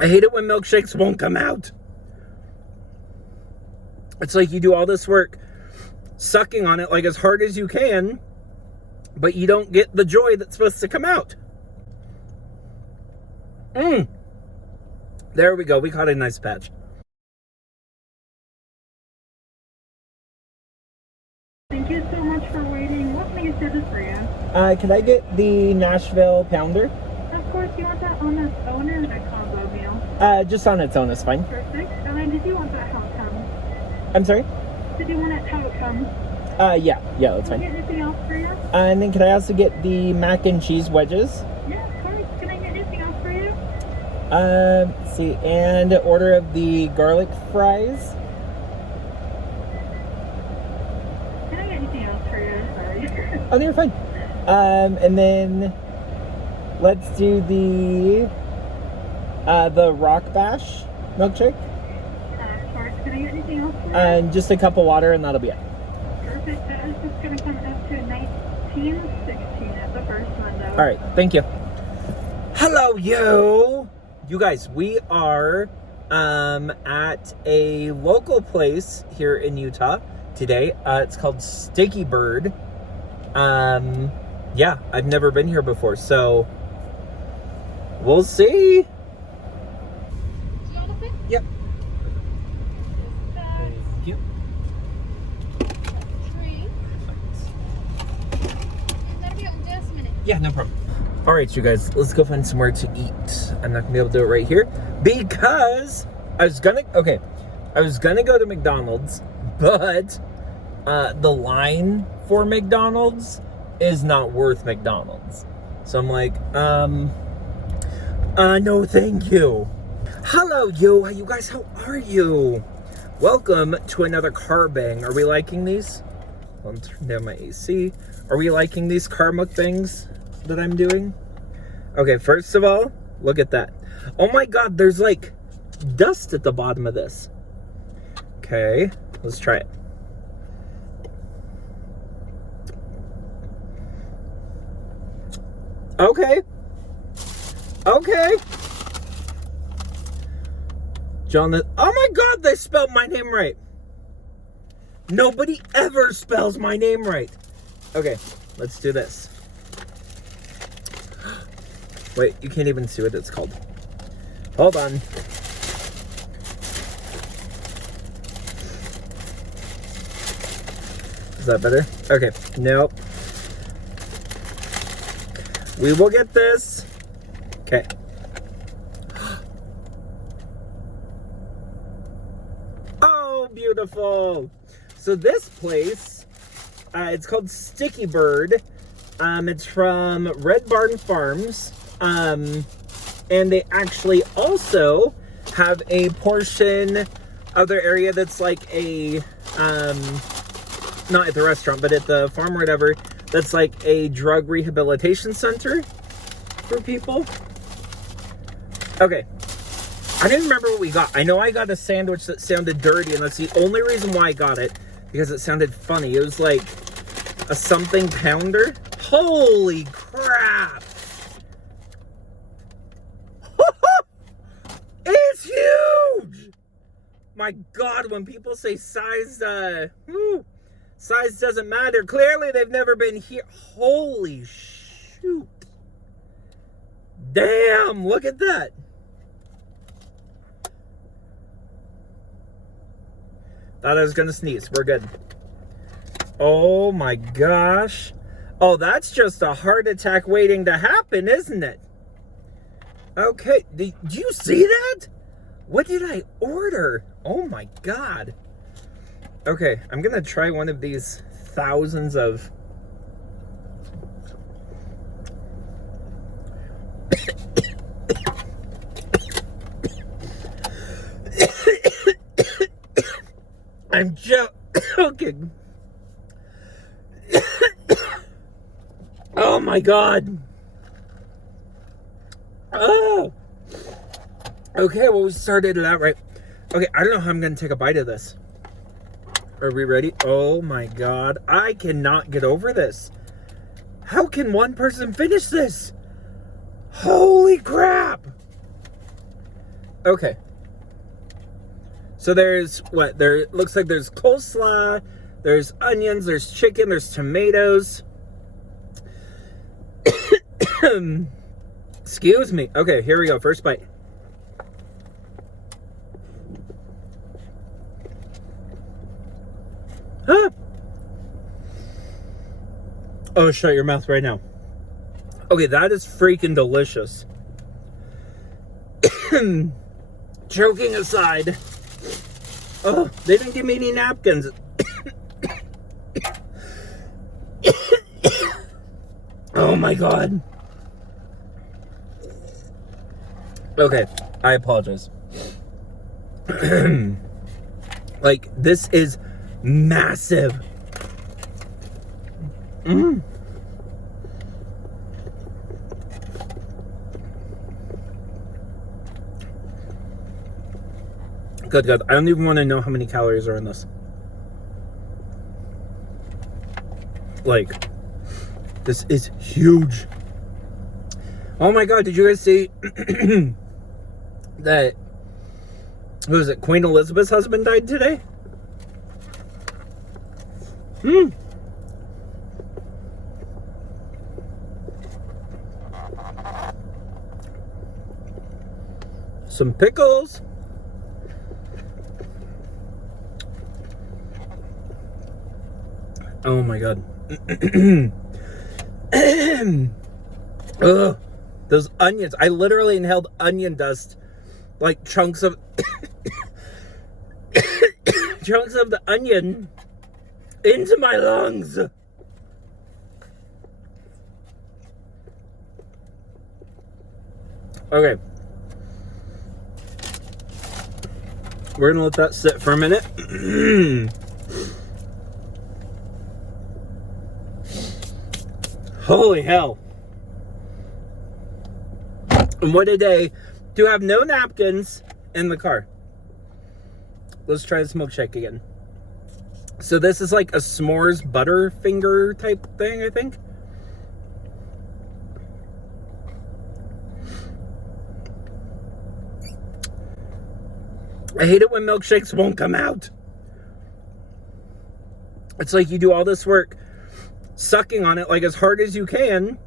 I hate it when milkshakes won't come out. It's like you do all this work sucking on it like as hard as you can, but you don't get the joy that's supposed to come out. There we go. We caught a nice patch. Thank you so much for waiting. What can I do this for you? Could I get the Nashville Pounder? Of course, you want that on its own or a combo meal? Just on its own is fine. Perfect. And then did you want that how it comes? I'm sorry? Did you want it how it comes? Yeah, that's fine. Can I get anything else for you? And then could I also get the mac and cheese wedges? Yeah, of course. Can I get anything else for you? Let's see, and order of the garlic fries. Can I get anything else for you? Sorry. Oh, you're fine. And then let's do the Rock Bash milkshake. Of course. Can I get anything else for you? And just a cup of water, and that'll be it. Perfect. That is just going to come up to 1916 at the first window. All right, thank you. Hello, you. You guys, we are at a local place here in Utah today. It's called Sticky Bird. Yeah, I've never been here before, so we'll see. Do you want to pick? Yep. Thank you. 3. It's gonna be on just a minute. Yeah, no problem. All right, you guys, let's go find somewhere to eat. I'm not gonna be able to do it right here because I was gonna go to McDonald's, but the line for McDonald's is not worth McDonald's. So I'm like, no thank you. Hello, you guys, how are you? Welcome to another car bang. Are we liking these? I'll turn down my AC. Are we liking these car mukbangs that I'm doing? Okay, first of all, look at that. Oh my God, there's like dust at the bottom of this. Okay, let's try it. Okay. John, oh my God, they spelled my name right. Nobody ever spells my name right. Okay, let's do this. Wait, you can't even see what it's called. Hold on. Is that better? Okay, nope. We will get this. Okay. Oh, beautiful. So this place, it's called Sticky Bird. It's from Red Barn Farms. And they actually also have a portion of their area that's like a, not at the restaurant, but at the farm or whatever, that's like a drug rehabilitation center for people. Okay. I didn't remember what we got. I know I got a sandwich that sounded dirty, and that's the only reason why I got it, because it sounded funny. It was like a something pounder. Holy crap! It's huge! My God, when people say size, size doesn't matter. Clearly, they've never been here. Holy shoot. Damn, look at that. Thought I was gonna sneeze. We're good. Oh my gosh. Oh, that's just a heart attack waiting to happen, isn't it? Okay, do you see that? What did I order? Oh my God. Okay, I'm gonna try one of these thousands of I'm joking. Oh my God. Oh. Okay, well, we started it out right. Okay, I don't know how I'm gonna take a bite of this. Are we ready? Oh my God. I cannot get over this. How can one person finish this? Holy crap. Okay. So there's what? There looks like there's coleslaw, there's onions, there's chicken, there's tomatoes. Excuse me. Okay, here we go. First bite. Huh? Oh, shut your mouth right now. Okay, that is freaking delicious. Joking aside. Oh, they didn't give me any napkins. Oh my god. Okay, I apologize. Like, this is massive. Good, good. I don't even want to know how many calories are in this. Like, this is huge. Oh my god, did you guys see that, who is it, Queen Elizabeth's husband died today? Some pickles. Oh my god. Ugh, those onions. I literally inhaled onion dust, like chunks of chunks of the onion into my lungs. Okay. We're gonna let that sit for a minute. Holy hell. And what a day to have no napkins in the car. Let's try the milkshake again. So this is like a s'mores Butterfinger type thing, I think. I hate it when milkshakes won't come out. It's like you do all this work sucking on it like as hard as you can,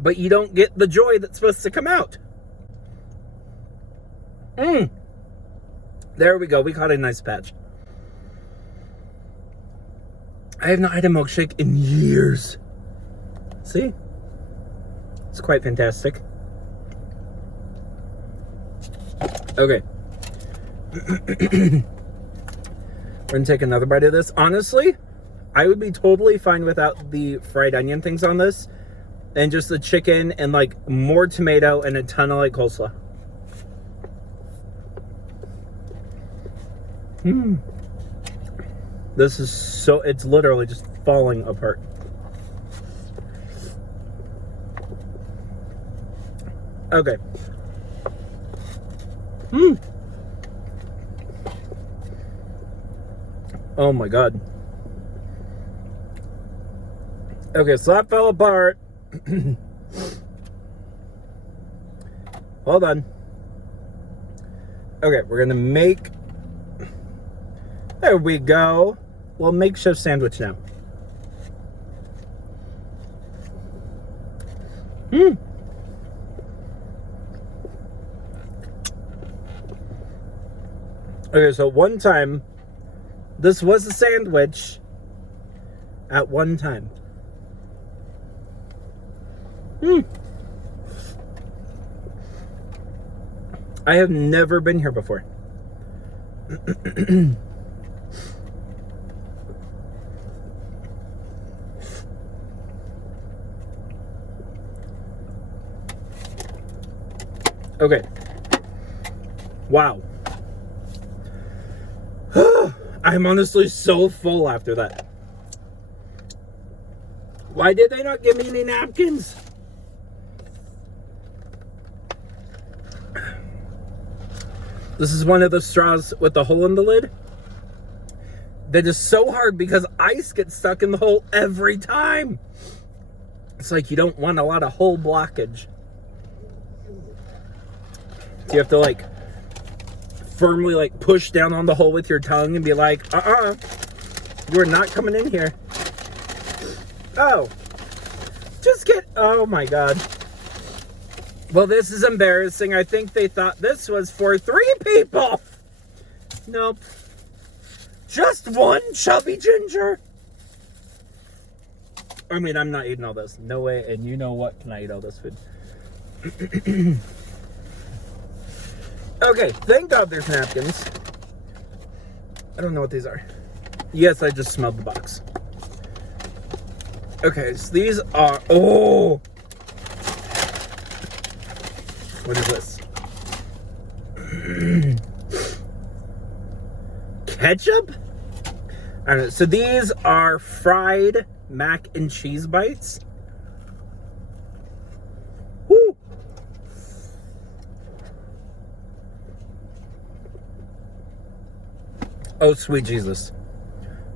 but you don't get the joy that's supposed to come out. There we go. We caught a nice patch. I have not had a milkshake in years. See? It's quite fantastic. Okay. We're gonna take another bite of this. Honestly, I would be totally fine without the fried onion things on this, and just the chicken and like more tomato and a ton of like coleslaw. This is so, it's literally just falling apart. Okay. Oh my god. Okay, so that fell apart. Hold on. Okay, we're gonna make, there we go. Well, makeshift sandwich now. Okay, so one time, this was a sandwich at one time. I have never been here before. Okay. Wow. I'm honestly so full after that. Why did they not give me any napkins? This is one of the straws with the hole in the lid. That is so hard because ice gets stuck in the hole every time. It's like you don't want a lot of hole blockage. So you have to like firmly like push down on the hole with your tongue and be like, you're not coming in here. Oh, oh my God. Well, this is embarrassing. I think they thought this was for 3 people. Nope. Just one chubby ginger. I mean, I'm not eating all this. No way. And you know what? Can I eat all this food? Okay, thank God there's napkins. I don't know what these are. Yes, I just smelled the box. Okay, so these are... Oh! What is this? Ketchup? I don't know. So these are fried mac and cheese bites. Woo! Oh, sweet Jesus.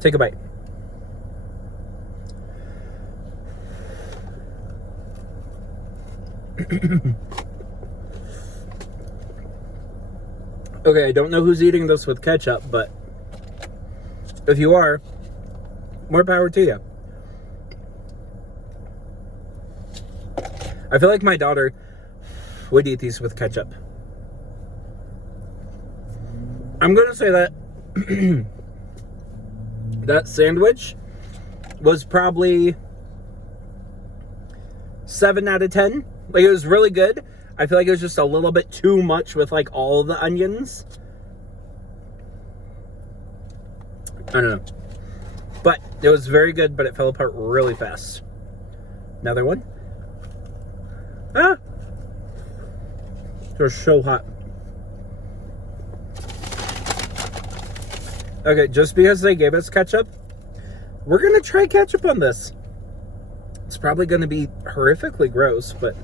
Take a bite. Okay, I don't know who's eating this with ketchup, but if you are, more power to you. I feel like my daughter would eat these with ketchup. I'm going to say that that sandwich was probably 7 out of 10. Like, it was really good. I feel like it was just a little bit too much with like all the onions. I don't know. But it was very good, but it fell apart really fast. Another one. Ah! They're so hot. Okay, just because they gave us ketchup, we're gonna try ketchup on this. It's probably gonna be horrifically gross, but...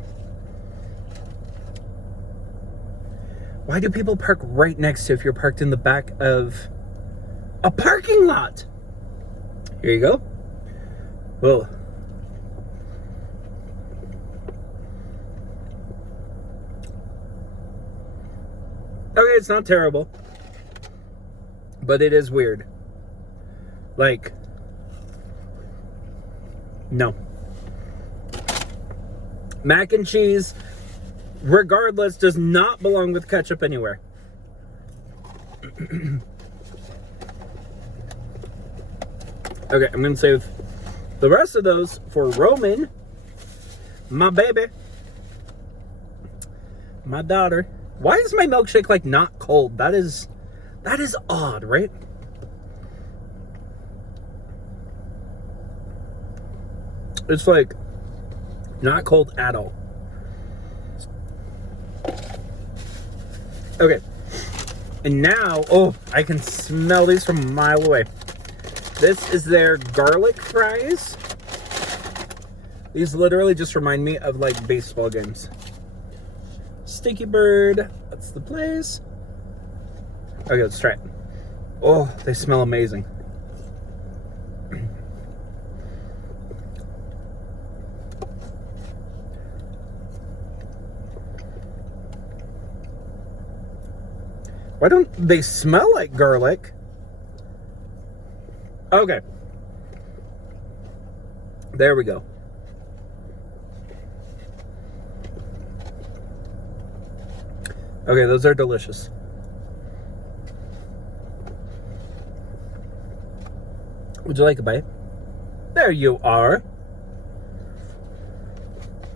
Why do people park right next to if you're parked in the back of a parking lot? Here you go. Whoa. Okay, it's not terrible. But it is weird. Like, no. Mac and cheese, regardless, does not belong with ketchup anywhere. Okay, I'm going to save the rest of those for Roman, my baby, my daughter. Why is my milkshake, like, not cold? That is odd, right? It's, like, not cold at all. Okay. And now, oh, I can smell these from a mile away. This is their garlic fries. These literally just remind me of, like, baseball games. Sticky Bird. That's the place. Okay, let's try it. Oh, they smell amazing. Why don't they smell like garlic? Okay. There we go. Okay, those are delicious. Would you like a bite? There you are.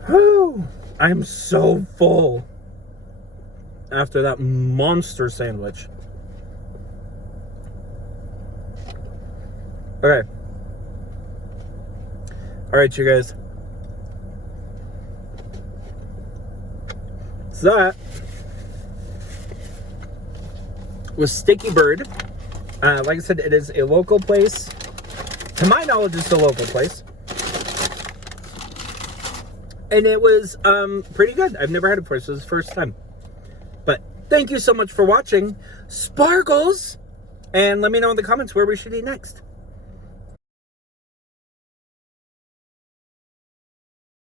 Whew. I'm so full after that monster sandwich. Okay. All right, you guys. So that was Sticky Bird. Like I said, it is a local place. To my knowledge, it's a local place. And it was pretty good. I've never had it before, so it was the first time. But thank you so much for watching. Sparkles! And let me know in the comments where we should eat next.